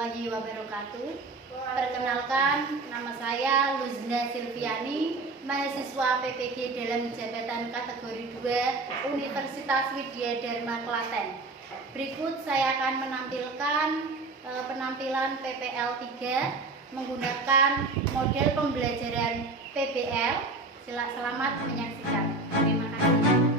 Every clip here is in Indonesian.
warahmatullahi wabarakatuh. Perkenalkan, nama saya Luzna Silviani, mahasiswa PPG dalam jabatan kategori 2 Universitas Widya Dharma Klaten. Berikut saya akan menampilkan penampilan PPL 3 menggunakan model pembelajaran PBL. Selamat menyaksikan. Terima kasih.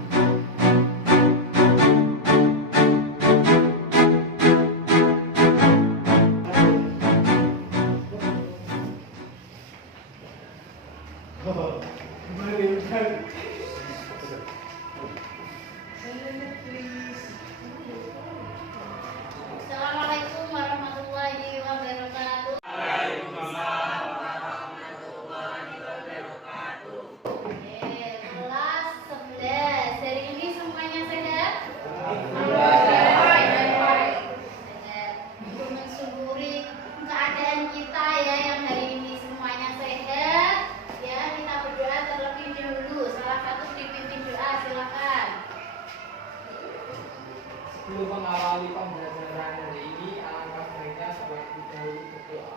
Assalamualaikum warahmatullahi wabarakatuh. Waalaikumsalam warahmatullahi wabarakatuh. Kelas 11. Hari ini semuanya sehat? Sehat. Untuk mensyukuri keadaan kita ya yang hari ini semuanya sehat, ya kita berdoa terlebih dahulu. Salah satu dipimpin doa, silakan. Sebelum mengawali pembelajaran hari ini, alangkah baiknya terlebih dahulu berdoa.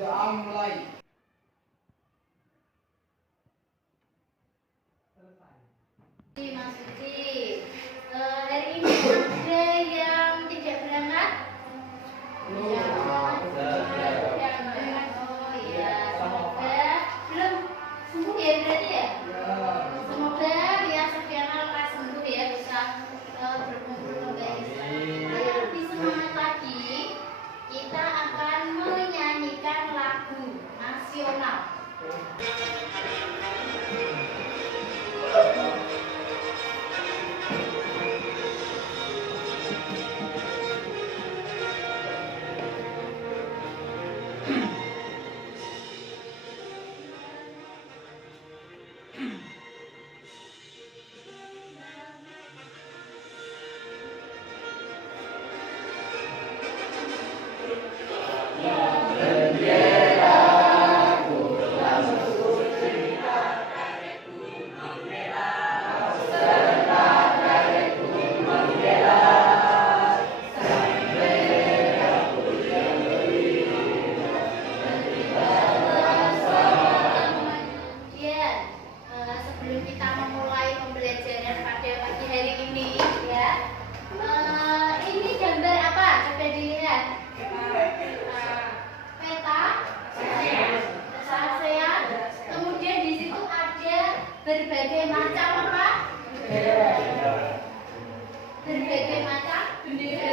Doa mulai. Mas Suci, hari ini ada yang tidak berangkat? Oh iya, semoga belum sembuh ya berarti ya? Semoga ya Sofyana lekas sembuh ya, bisa berkumpul kembali. Lebih semangat lagi, kita akan menyanyikan lagu nasional. Sebelum kita memulai pembelajaran pada pagi hari ini, ya, ini gambar apa? Coba dilihat. Peta ASEAN. Kemudian di situ ada berbagai macam apa? Berbagai macam bendera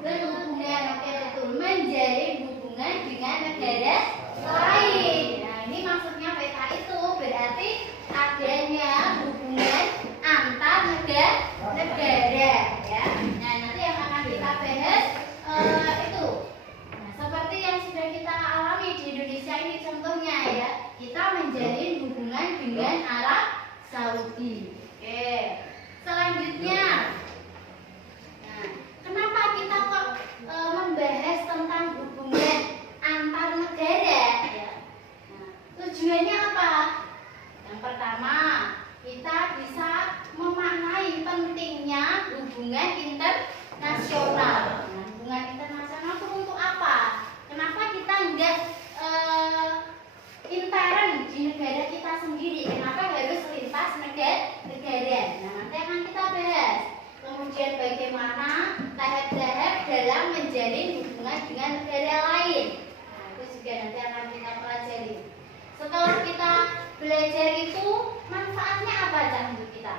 berhubungan, oke betul, menjalin hubungan dengan negara lain. Nah, ini maksudnya peta itu berarti adanya hubungan antar negara, ya. Nah, nanti yang akan kita bahas itu. Nah, seperti yang sudah kita alami di Indonesia ini contohnya ya, kita menjalin hubungan dengan Arab Saudi. Oke. Selanjutnya, nah, kenapa kita kok membahas tentang hubungan antar negara? Ya. Nah, tujuannya apa? Yang pertama, kita bisa memaknai pentingnya hubungan internasional. Nah, hubungan internasional itu untuk apa? Kenapa kita enggak intern di negara kita sendiri? Kenapa harus lintas negara? Nah, nanti akan kita bahas. Kemudian bagaimana tahap-tahap dalam menjalin hubungan dengan negara lain. Nah, itu juga nanti akan kita pelajari. Setelah kita belajar itu, manfaatnya apa untuk kita?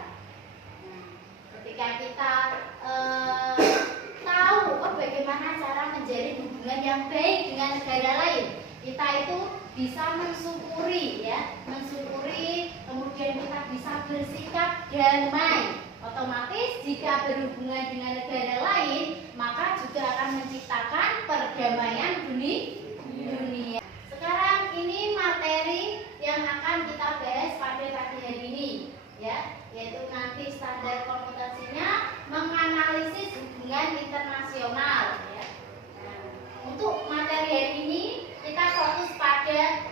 Nah, ketika kita tahu bagaimana cara menjalin hubungan yang baik dengan negara lain, kita itu bisa mensyukuri, ya, mensyukuri. Kemudian kita bisa bersikap damai. Otomatis jika berhubungan dengan negara lain, maka juga akan menciptakan perdamaian dunia. Sekarang ini materi yang akan kita bahas pada pagi hari ini, ya, yaitu nanti standar komputasinya menganalisis hubungan internasional, ya. Nah, untuk materi hari ini kita fokus pada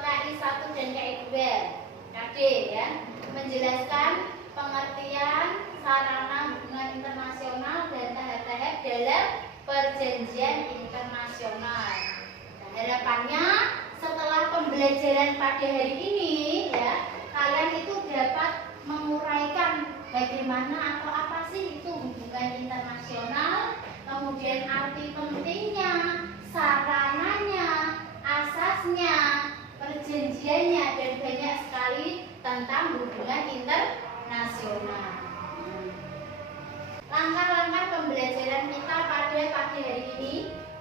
KI 1 dan KI 2, KD, ya, menjelaskan pengertian sarana hubungan internasional dan tahap-tahap dalam perjanjian internasional. Nah, harapannya setelah pembelajaran pada hari ini ya, kalian itu dapat menguraikan bagaimana atau apa sih itu hubungan internasional, kemudian arti pentingnya, sarananya, asasnya, perjanjiannya, dan banyak sekali tentang hubungan internasional. Langkah-langkah pembelajaran kita pada pagi hari ini,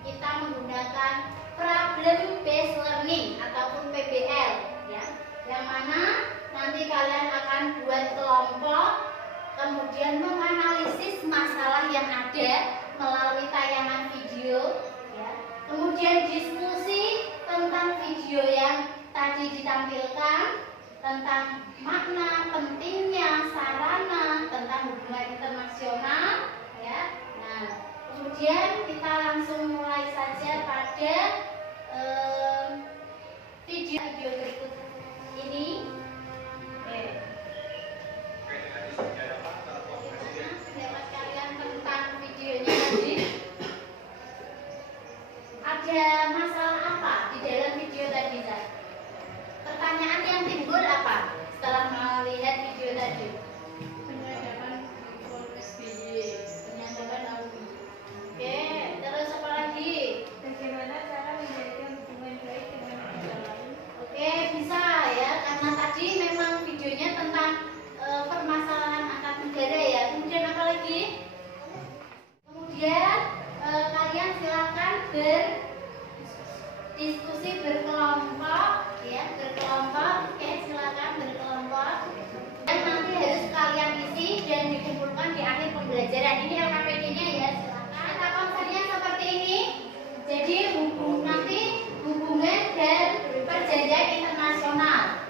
kita menggunakan problem based learning ataupun PBL ya, yang mana nanti kalian akan buat kelompok, kemudian menganalisis masalah yang ada melalui tayangan video ya, kemudian diskusi tentang video yang tadi ditampilkan, tentang makna, pentingnya, sarana, tentang hubungan internasional ya. Nah, kemudian kita langsung mulai saja pada video berikut ini. Bagaimana pendapat kalian tentang videonya tadi? Ada masalah apa di dalam video tadi, Zak? Pertanyaan yang timbul apa setelah melihat video tadi? Penyadapan SBY, penyadapan AUI. Oke, terus apa lagi? Bagaimana cara menjaga hubungan baik dengan negara lain? Oke, bisa ya, karena tadi memang videonya tentang permasalahan antar negara ya. Kemudian apa lagi? Kemudian kalian silakan berdiskusi berkelompok ya, berkelompok. Oke, silakan berkelompok. Dan nanti harus kalian isi dan dikumpulkan di akhir pembelajaran. Ini LKPD-nya ya, silakan. Kata konsepnya seperti ini. Jadi nanti hubungan dan perjanjian internasional.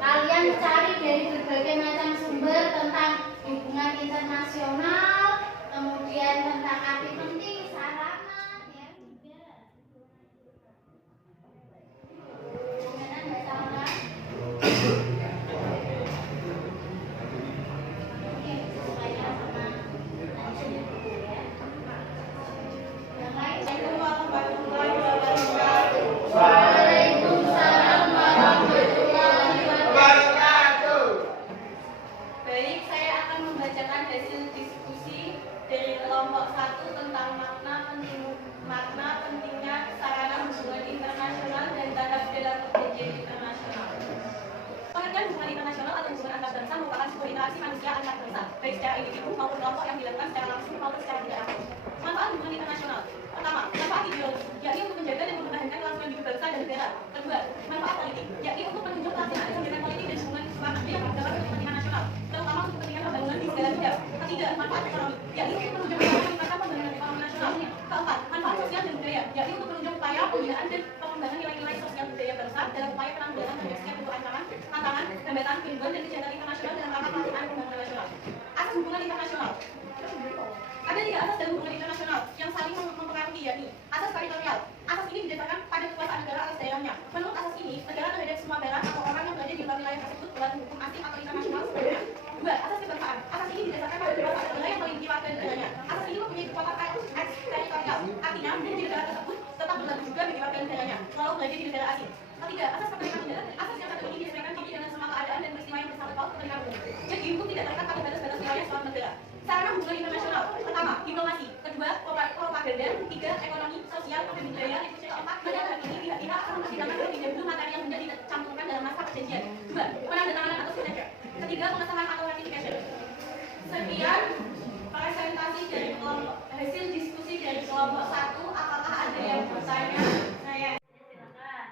Kalian cari dari berbagai macam sumber tentang hubungan internasional, kemudian tentang arti penting, sarana ya juga. Gimana, Mbak Salma? Oke, supaya sama lanjut buku ya. Yang lain? Waalaikumsalam warahmatullahi wabarakatuh. Baik, saya akan membacakan hasil diskusi dari kelompok 1 tentang makna pentingnya sarana hubungan internasional dan tahap dalam perjanjian internasional. Pengertian hubungan internasional atau hubungan antar bangsa merupakan sebuah interaksi manusia antar bangsa, baik secara individu maupun kelompok yang dilakukan secara langsung maupun secara tidak langsung. Manfaat hubungan internasional. Pertama, manfaat ideologi, yakni untuk menjaga dan mempertahankan kelangsungan hidup bangsa dan negara. Kedua, manfaat politik, yakni untuk menunjuk pelaksanaan kebijakan politik dan hubungan luar negeri yang berdasarkan kepentingan nasional, terutama untuk kepentingan pembangunan di segala bidang. Ketiga, manfaat ekonomi, yakni untuk menunjuk meningkatkan pembangunan ekonomi nasional. Keempat, manfaat sosial dan budaya, yakni untuk menunjuk upaya pembinaan dan pengembangan nilai-nilai sosial budaya bangsa dalam upaya penanggulangan terhadap setiap bentuk ancaman, tantangan, hambatan, kerinduan dan kejahatan internasional dalam rangka pelaksanaan pembangunan nasional. Asas hubungan internasional. Ada 3 asas dalam hubungan internasional yang saling mempengaruhi, yakni asas teritorial. Asas ini didasarkan pada kekuasaan negara atas daerahnya. Menurut asas ini, negara terhadap semua barang atau orang yang berada di luar wilayah tersebut berlaku hukum asing atau internasional sebenarnya. 2. Asas kebangsaan. Asas ini didasarkan pada kekuasaan negara yang melindungi warga negaranya. Asas ini mempunyai kekuatan teritorial. Artinya, di negara tersebut tetap berlaku juga bagi warga negaranya, walau berada di negara asing. Ketiga, asas kepentingan negara. Asas yang satu ini disesuaikan diri dengan semua keadaan dan peristiwa yang bersangkut paut kepentingan umum. Jadi hukum tidak terikat pada batas-batas wilayah suatu negara. Sarana hubungan internasional. Pertama, diplomasi. Kedua, propaganda. Tiga, ekonomi, sosial, dan budaya. Keempat, pada tahap ini pihak-pihak akan mempertimbangkan terlebih dahulu materi yang hendak dicampurkan dalam naskah perjanjian. Dua, penandatanganan atau signature. Ketiga, pengesahan atau ratification. Sekian presentasi dari kelompok, hasil diskusi dari kelompok 1. Apakah ada yang bertanya? Saya silakan.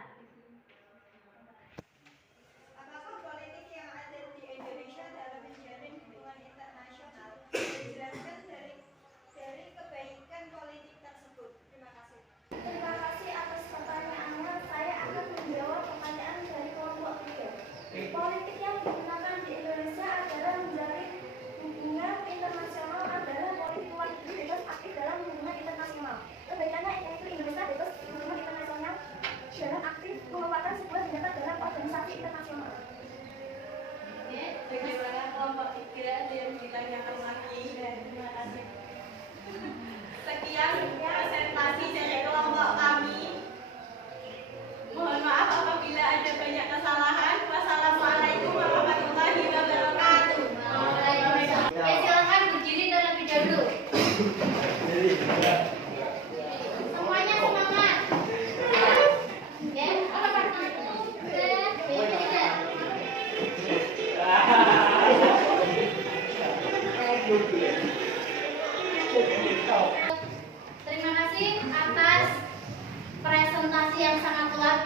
Apakah politik yang ada di Indonesia dalam menjalin hubungan internasional dijelaskan dari kebaikan politik tersebut? Terima kasih. Terima kasih atas pertanyaannya. Saya akan menjawab pertanyaan dari kelompok 3. Politik yang digunakan di Indonesia adalah menjalin hubungan internasional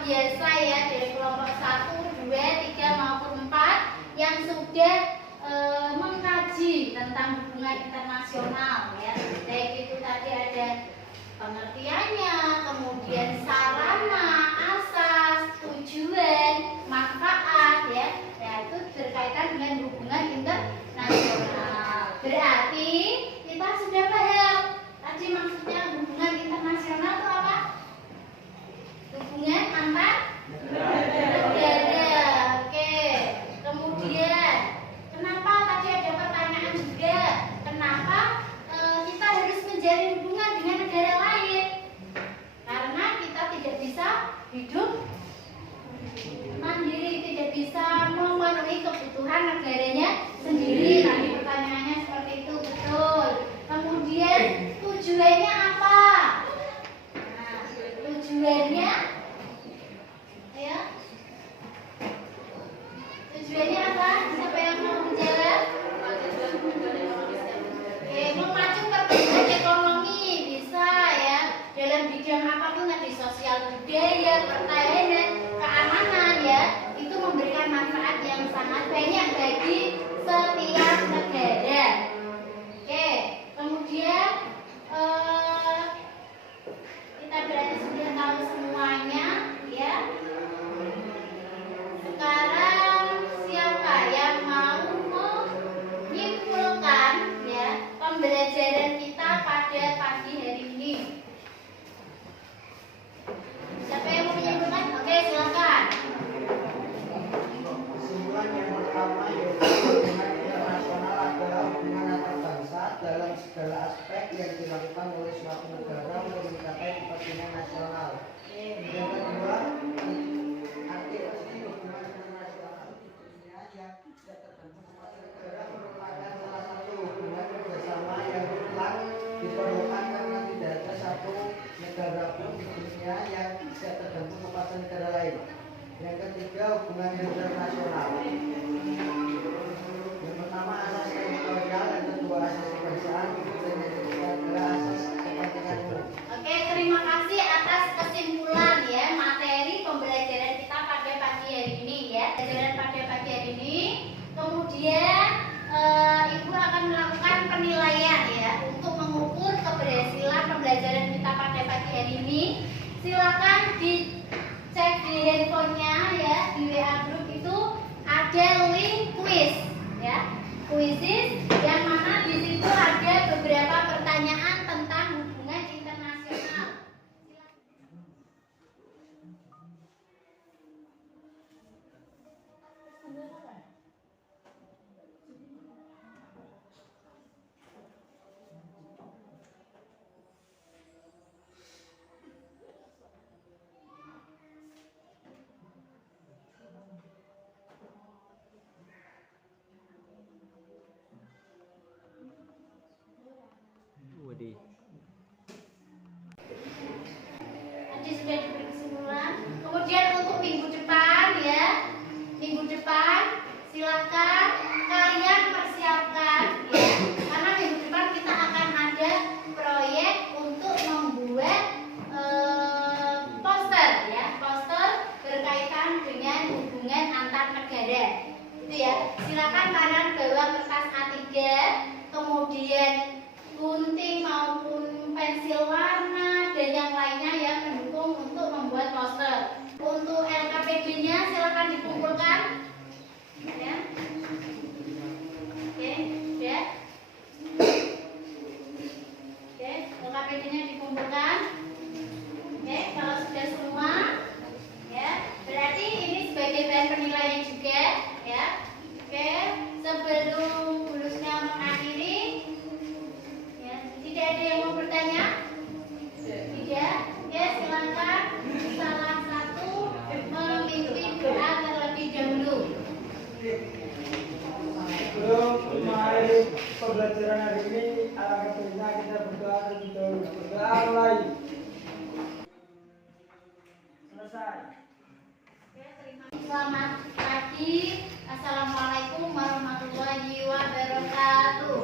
biasa ya dari kelompok 1, 2, 3 maupun 4 yang sudah mengkaji tentang hubungan internasional ya. Baik itu tadi ada pengertiannya, kemudian sarana, asas, tujuan, manfaat ya. Ya itu berkaitan dengan hubungan internasional. Berarti kita sudah paham tadi maksudnya hubungan internasional itu apa? Hubungan antar negara. Oke. Kemudian kenapa tadi ada pertanyaan juga? Kenapa kita harus menjalin hubungan dengan negara lain? Karena kita tidak bisa hidup mandiri, tidak bisa memenuhi kebutuhan negaranya sendiri. Tadi pertanyaannya seperti itu, betul. Kemudian tujuannya apa? Nah, tujuannya ya. Tujuannya apa? Siapa yang mau menjawab? Memacu pertumbuhan ekonomi bisa ya dalam bidang apapun, di sosial budaya, pertahanan, keamanan ya, itu memberikan manfaat yang sangat banyak bagi setiap negara. Oke, kemudian kita berarti sudah tahu semuanya ya. Sekarang siapa yang mau menyimpulkan ya pembelajaran kita pada pagi hari ini? Siapa yang mau menyimpulkan? Oke, silakan. Kesimpulan yang pertama yaitu hubungan internasional adalah hubungan antar bangsa dalam segala aspek yang dilakukan oleh suatu negara untuk mencapai kepentingan nasional. Yang kedua, arti resmi hubungan internasional di dunia yang tidak terbentuk suatu negara merupakan salah satu hubungan kerjasama yang mutlak diperlukan karena tidak ada satu negara pun di dunia yang tidak terbentuk kepada negara lain. Yang ketiga, hubungan internasional. Yang pertama asas teritorial, yang kedua asas kebangsaan, dan yang ketiga adalah asas kepentingan umum. Oke, terima kasih atas kesimpulan ya materi pembelajaran kita pada pagi hari ini ya. Pembelajaran pada pagi hari ini. Kemudian Ibu akan melakukan penilaian ya untuk mengukur keberhasilan pembelajaran kita pada pagi hari ini. Silakan dicek di handphonenya ya, di WA group itu ada link kuis ya. Kuisis yang mana di situ ada beberapa pertanyaan tentang hubungan internasional. Tadi sudah diberi kesimpulan. Kemudian untuk minggu depan ya, minggu depan silakan kalian persiapkan ya, karena minggu depan kita akan ada proyek untuk membuat poster ya, poster berkaitan dengan hubungan antar negara. Itu ya. Silakan kalian bawa kertas A3, kemudian gunting maupun pensil warna dan yang lainnya yang mendukung untuk membuat poster. Untuk LKPD-nya silakan dikumpulkan. Ya. Oke, ya. Oke, LKPD-nya dikumpulkan. Oke, kalau sudah semua, ya, berarti ini sebagai bahan penilaian juga, ya. Oke, sebelum lulusnya mengakhiri. Tidak ada yang mau bertanya? Tidak? Ya, silakan salah satu memimpin doa terlebih dahulu. Sebelum mengakhiri pembelajaran hari ini, alangkah baiknya kita berdoa terlebih dahulu. Berdoa mulai. Selesai. Selamat pagi. Assalamualaikum warahmatullahi wabarakatuh.